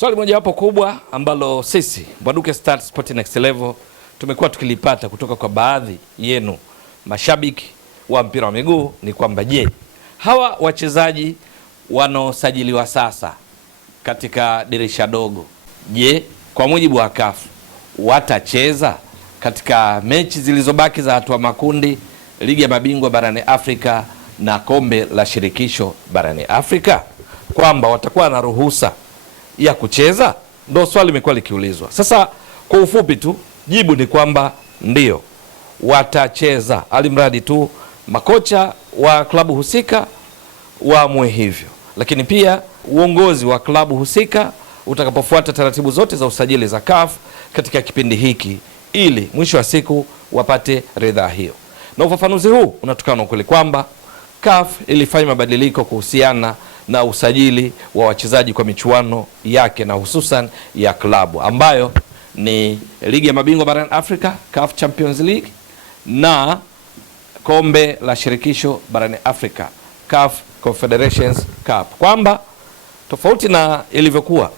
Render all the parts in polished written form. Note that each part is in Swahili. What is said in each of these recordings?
Swali moja hapo kubwa ambalo sisi Mbwaduke Stars Sport Next Level tumekuwa tukilipata kutoka kwa baadhi yenu mashabiki wa mpira wa miguu ni kwamba je, hawa wachezaji wanaosajiliwa sasa katika dirisha dogo, je, kwa mujibu wa CAF watacheza katika mechi zilizobaki za hatua makundi ligi ya mabingwa barani Afrika na kombe la shirikisho barani Afrika, kwamba watakuwa na ruhusa ya kucheza? Ndio swali limekuwa likiulizwa. Sasa kwa ufupi tu jibu ni kwamba ndio watacheza, alimradi tu makocha wa klabu husika waamue hivyo, lakini pia uongozi wa klabu husika utakapofuata taratibu zote za usajili za CAF katika kipindi hiki, ili mwisho wa siku wapate ridhaa hiyo. Na ufafanuzi huu unatokana na ukweli kwamba CAF ilifanya mabadiliko kuhusiana na usajili wa wachezaji kwa michuano yake na hususan ya klabu ambayo ni ligi ya mabingwa barani Afrika CAF Champions League na kombe la shirikisho barani Afrika CAF Confederations Cup, kwamba tofauti na ilivyokuwa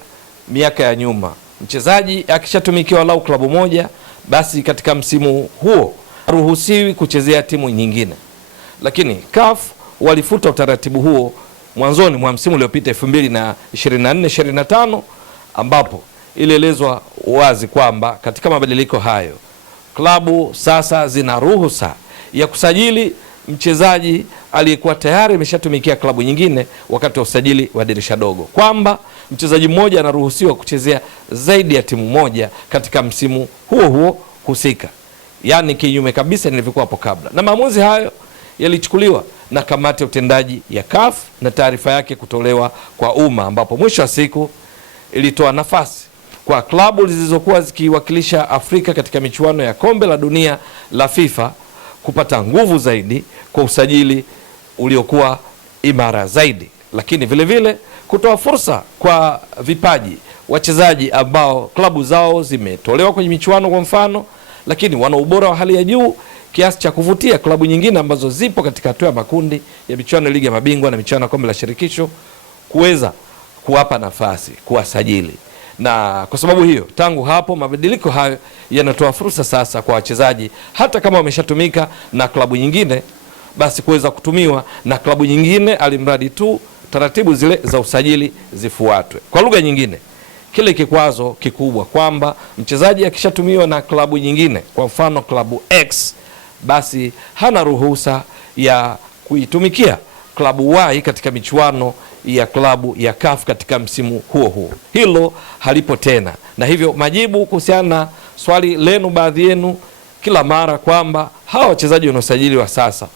miaka ya nyuma, mchezaji akishatumikia walau klabu moja, basi katika msimu huo haruhusiwi kuchezea timu nyingine. Lakini CAF walifuta utaratibu huo mwanzoni mwa msimu uliopita 2024-2025, ambapo ilielezwa wazi kwamba katika mabadiliko hayo klabu sasa zina ruhusa ya kusajili mchezaji aliyekuwa tayari ameshatumikia klabu nyingine wakati wa usajili wa dirisha dogo, kwamba mchezaji mmoja anaruhusiwa kuchezea zaidi ya timu moja katika msimu huo huo husika, yani kinyume kabisa nilivyokuwa hapo kabla. Na maamuzi hayo yalichukuliwa na kamati ya utendaji ya CAF na taarifa yake kutolewa kwa umma, ambapo mwisho wa siku ilitoa nafasi kwa klabu zilizokuwa zikiwakilisha Afrika katika michuano ya kombe la dunia la FIFA kupata nguvu zaidi kwa usajili uliokuwa imara zaidi, lakini vile vile kutoa fursa kwa vipaji wachezaji ambao klabu zao zimetolewa kwenye michuano kwa mfano, lakini wana ubora wa hali ya juu kiasi cha kuvutia klabu nyingine ambazo zipo katika hatua ya makundi ya michuano ligi ya mabingwa na michuano ya kombe la shirikisho kuweza kuwapa nafasi kuwasajili. Na kwa sababu hiyo, tangu hapo mabadiliko hayo yanatoa fursa sasa kwa wachezaji hata kama wameshatumika na klabu nyingine, basi kuweza kutumiwa na klabu nyingine, alimradi tu taratibu zile za usajili zifuatwe. Kwa lugha nyingine, kile kikwazo kikubwa kwamba mchezaji akishatumiwa na klabu nyingine, kwa mfano klabu X, basi hana ruhusa ya kuitumikia klabu Y katika michuano ya klabu ya CAF katika msimu huo huo. Hilo halipo tena, na hivyo majibu kuhusiana na swali lenu baadhi yenu kila mara kwamba hawa wachezaji wanaosajiliwa sasa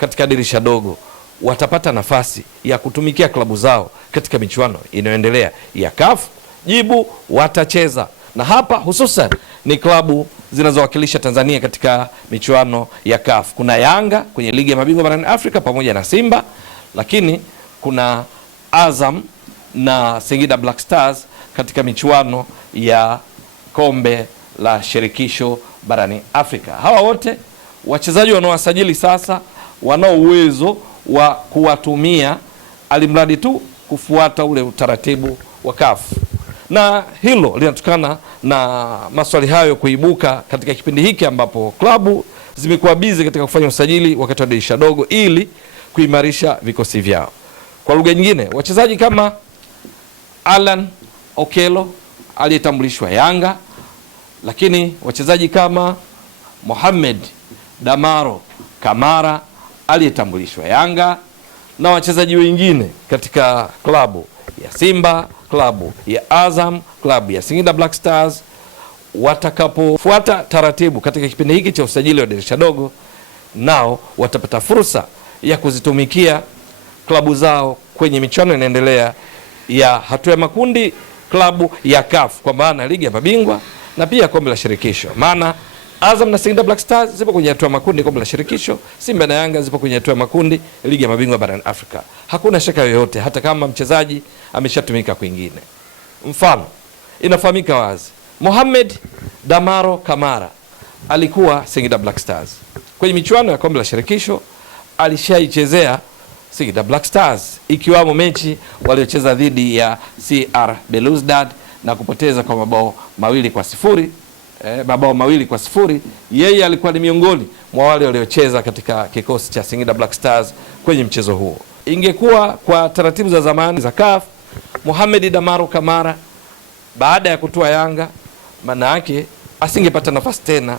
katika dirisha dogo watapata nafasi ya kutumikia klabu zao katika michuano inayoendelea ya CAF, jibu watacheza. Na hapa hususan ni klabu zinazowakilisha Tanzania katika michuano ya CAF. Kuna Yanga kwenye ligi ya mabingwa barani Afrika pamoja na Simba, lakini kuna Azam na Singida Black Stars katika michuano ya kombe la shirikisho barani Afrika. Hawa wote wachezaji wanaowasajili sasa wanao uwezo wa kuwatumia, alimradi tu kufuata ule utaratibu wa CAF. Na hilo linatokana na maswali hayo kuibuka katika kipindi hiki ambapo klabu zimekuwa busy katika kufanya usajili wakati wa dirisha dogo ili kuimarisha vikosi vyao. Kwa lugha nyingine, wachezaji kama Alan Okello aliyetambulishwa Yanga, lakini wachezaji kama Mohamed Damaro Kamara aliyetambulishwa Yanga, na wachezaji wengine katika klabu ya Simba, klabu ya Azam, klabu ya Singida Black Stars, watakapofuata taratibu katika kipindi hiki cha usajili wa dirisha dogo, nao watapata fursa ya kuzitumikia klabu zao kwenye michuano inaendelea ya hatua ya makundi klabu ya CAF, kwa maana ligi ya mabingwa na pia kombe la shirikisho. Maana Azam na Singida Black Stars zipo kwenye hatua ya makundi kombe la shirikisho, Simba na Yanga zipo kwenye hatua ya makundi ligi ya mabingwa barani Afrika. Hakuna shaka yoyote hata kama mchezaji ameshatumika kwingine. Mfano, inafahamika wazi, Mohamed Damaro Kamara alikuwa Singida Black Stars. Kwenye michuano ya kombe la shirikisho alishaichezea Singida Black Stars, ikiwamo mechi waliocheza dhidi ya CR Belouizdad na kupoteza kwa mabao mawili kwa sifuri. Yeye alikuwa ni miongoni mwa wale waliocheza katika kikosi cha Singida Black Stars kwenye mchezo huo. Ingekuwa kwa taratibu za zamani za CAF, Mohamed Damaro Kamara baada ya kutua Yanga, maana yake asingepata nafasi tena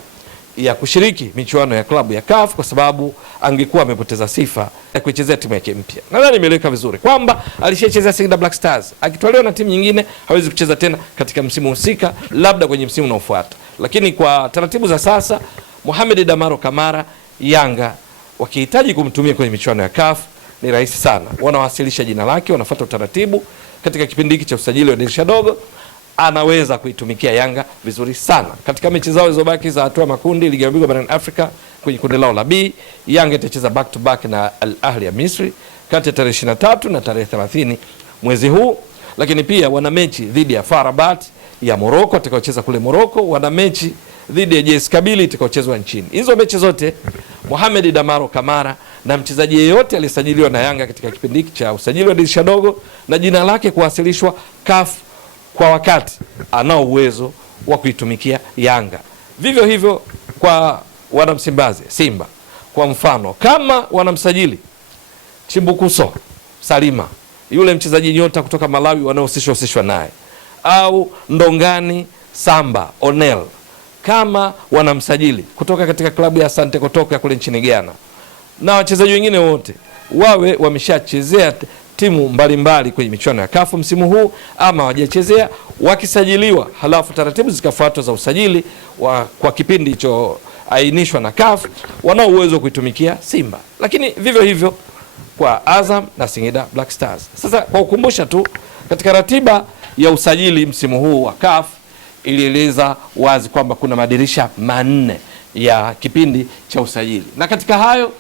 ya kushiriki michuano ya klabu ya CAF, kwa sababu angekuwa amepoteza sifa ya kuichezea timu yake mpya. Nadhani nimeeleweka vizuri kwamba alishachezea Singida Black Stars, akitolewa na timu nyingine hawezi kucheza tena katika msimu husika, labda kwenye msimu unaofuata. Lakini kwa taratibu za sasa, Mohamed Damaro Kamara, Yanga wakihitaji kumtumia kwenye michuano ya CAF ni rahisi sana. Wanawasilisha jina lake, wanafuata utaratibu katika kipindi hiki cha usajili wa dirisha dogo, anaweza kuitumikia Yanga vizuri sana. Katika mechi zao zilizobaki za hatua makundi ligi ya mabingwa barani Afrika kwenye kundi lao la B, Yanga itacheza back to back na Al Ahli ya Misri kati ya tarehe 23 na tarehe 30 mwezi huu. Lakini pia wana mechi dhidi ya FAR Rabat ya Morocco itakayocheza kule Morocco, wana mechi dhidi ya JS Kabylie itakayochezwa nchini. Hizo mechi zote Mohamed Damaro Kamara na mchezaji yeyote aliyesajiliwa na Yanga katika kipindi hiki cha usajili wa dirisha dogo na jina lake kuwasilishwa CAF kwa wakati, anao uwezo wa kuitumikia Yanga. Vivyo hivyo kwa wanamsimbazi Simba, kwa mfano kama wanamsajili Chimbukuso Salima, yule mchezaji nyota kutoka Malawi wanaohusishwa naye, au Ndongani Samba Onel, kama wanamsajili kutoka katika klabu ya Asante Kotoko kule nchini Ghana, na wachezaji wengine wote wawe wameshachezea timu mbalimbali kwenye michuano ya CAF msimu huu ama wajachezea, wakisajiliwa halafu taratibu zikafuatwa za usajili kwa kipindi hicho ainishwa na CAF, wanao uwezo kuitumikia Simba. Lakini vivyo hivyo kwa Azam na Singida Black Stars. Sasa kwa ukumbusha tu, katika ratiba ya usajili msimu huu wa CAF ilieleza wazi kwamba kuna madirisha 4 ya kipindi cha usajili, na katika hayo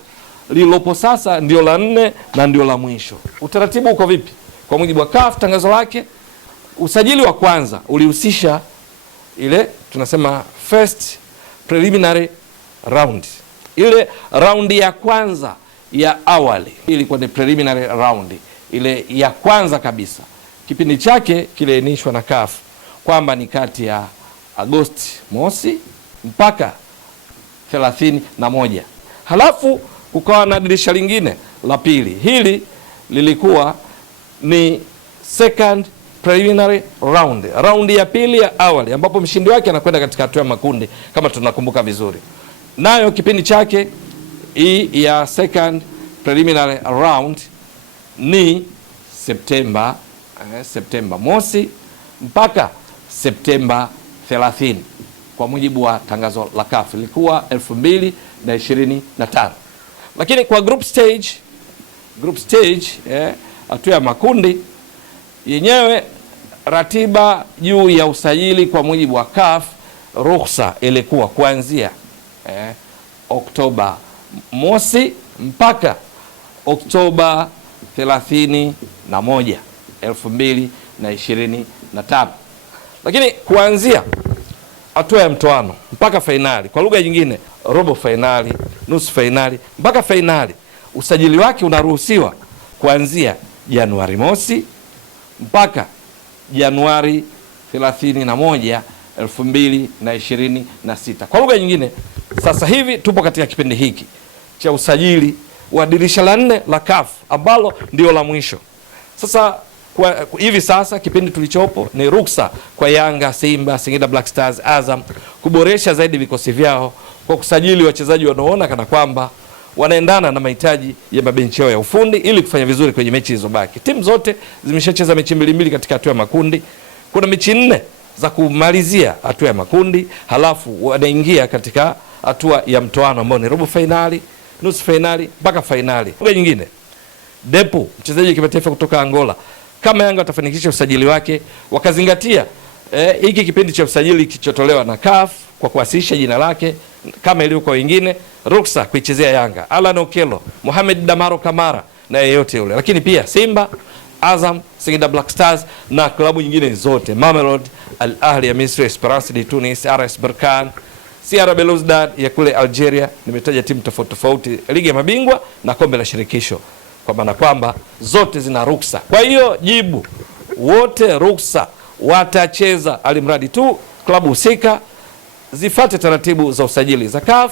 lilopo sasa ndio la 4 na ndio la mwisho. Utaratibu uko vipi? Kwa mujibu wa CAF tangazo lake, usajili wa kwanza ulihusisha ile tunasema first preliminary round. Ile raundi ya kwanza ya awali ilikuwa ni preliminary round, ile ya kwanza kabisa. Kipindi chake kiliainishwa na CAF kwamba ni kati ya Agosti mosi mpaka 31. Halafu kukawa na dirisha lingine la pili. Hili lilikuwa ni second preliminary round, raundi ya pili ya awali, ambapo mshindi wake anakwenda katika hatua ya makundi kama tunakumbuka vizuri. Nayo kipindi chake hii ya second preliminary round ni Septemba mosi mpaka Septemba 30 kwa mujibu wa tangazo la CAF, ilikuwa 2025. Lakini kwa group stage hatua ya makundi yenyewe, ratiba juu ya usajili kwa mujibu wa CAF, ruhusa ilikuwa kuanzia Oktoba mosi mpaka Oktoba 31, 2025. Lakini kuanzia hatua ya mtoano mpaka fainali, kwa lugha nyingine robo fainali, nusu fainali mpaka fainali, usajili wake unaruhusiwa kuanzia Januari mosi mpaka Januari 31, 2026. Kwa lugha nyingine, sasa hivi tupo katika kipindi hiki cha usajili wa dirisha la 4 la CAF ambalo ndio la mwisho. Sasa kwa hivi sasa kipindi tulichopo ni ruksa kwa Yanga, Simba, Singida Black Stars, Azam kuboresha zaidi vikosi vyao kwa kusajili wachezaji wanaoona kana kwamba wanaendana na mahitaji ya mabenchi yao ya ufundi ili kufanya vizuri kwenye mechi zilizobaki. Timu zote zimeshacheza mechi 2 katika hatua ya makundi. Kuna mechi 4 za kumalizia hatua ya makundi, halafu wanaingia katika hatua ya mtoano ambao ni robo finali, nusu finali mpaka finali. Kwa nyingine, Depu, mchezaji wa kimataifa kutoka Angola, kama Yanga watafanikisha usajili wake, wakazingatia hiki kipindi cha usajili kilichotolewa na CAF kwa kuwasilisha jina lake kama ilivyo kwa wengine, ruksa kuichezea Yanga, Alan Okello, Mohamed Damaro Kamara na yeyote yule. Lakini pia Simba, Azam, Singida Black Stars na klabu nyingine zote, Mamelodi, Al Ahli ya Misri, Esperance de Tunis, RS Berkane, CR Belouizdad ya kule Algeria. Nimetaja timu tofauti tofauti, ligi ya mabingwa na kombe la shirikisho, kwa maana kwamba zote zina ruksa. Kwa hiyo jibu, wote ruksa watacheza, alimradi tu klabu husika zifate taratibu za usajili za CAF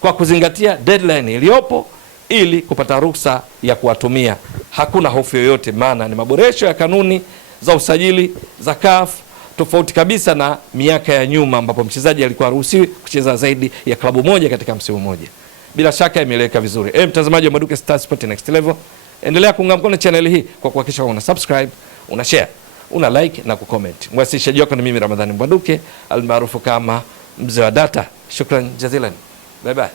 kwa kuzingatia deadline iliyopo ili kupata ruksa ya kuwatumia. Hakuna hofu yoyote, maana ni maboresho ya kanuni za usajili za CAF, tofauti kabisa na miaka ya nyuma ambapo mchezaji alikuwa haruhusiwi kucheza zaidi ya klabu moja katika msimu mmoja. Bila shaka imeeleweka vizuri. Mtazamaji wa Mbwaduke Star Sport Next Level, endelea kuunga mkono channel hii kwa kuhakikisha una subscribe, una share, una like na kucomment. Mwasilishaji wako ni mimi Ramadhani Mbwaduke almaarufu kama Mzee wa Data. Shukran jazilan. Bye bye.